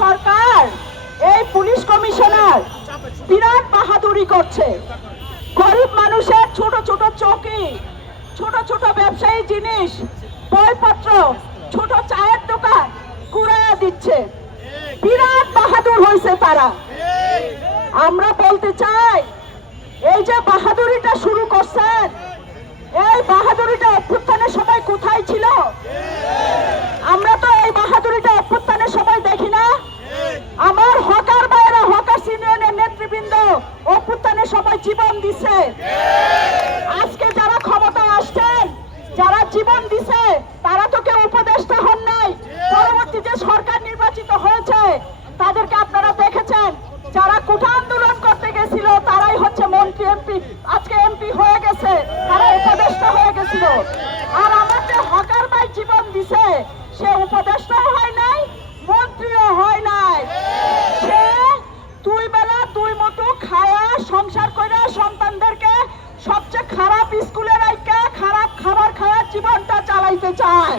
সরকার, এই police commissioner বিরাট বাহাদুরি করছে। গরিব মানুষের ছোট ছোট চৌকি, ছোট ছোট ব্যবসায়ী জিনিস, বইপত্র, ছোট চায়ের দোকান কুড়াইয়া দিচ্ছে। বিরাট বাহাদুর হয়েছে তারা। আমরা বলতে চাই, এই যে বাহাদুরিটা শুরু করছেন, এই বাহাদুরিটা অভ্যুত্থানের সময় কোথায় ছিল? আমরা তো এই বাহাদুরিটা অভ্যুত্থানের সময় দেখি না। আমার হকার ভাইয়েরা, হকার ইউনিয়নের নেতৃবৃন্দ অভ্যুত্থানের সময় জীবন দিছে। আজকে যারা ক্ষমতা আসছেন, যারা জীবন দিছে, তারা তো কেউ উপদেষ্টা হন নাই। পরবর্তী যে সরকার নির্বাচিত হয়েছে তাদেরকে আপনারা দেখেছেন। যারা কোঠা আন্দোলন করতে গেছিল তারাই হচ্ছে মন্ত্রী, এমপি, আজকে এমপি হয়ে গেছে, তারা উপদেষ্টা হয়ে গেছিল। আর আমার যে হকার ভাই জীবন দিছে, সে উপদেষ্টাও হয় নাই, মন্ত্রীও হয় নাই। সে দুই বেলা দুই মুঠো খায়া সংসার করে সন্তানদেরকে সবচেয়ে খারাপ স্কুলে রাখা, খারাপ খাবার খাওয়ার জীবনটা চালাইতে চায়।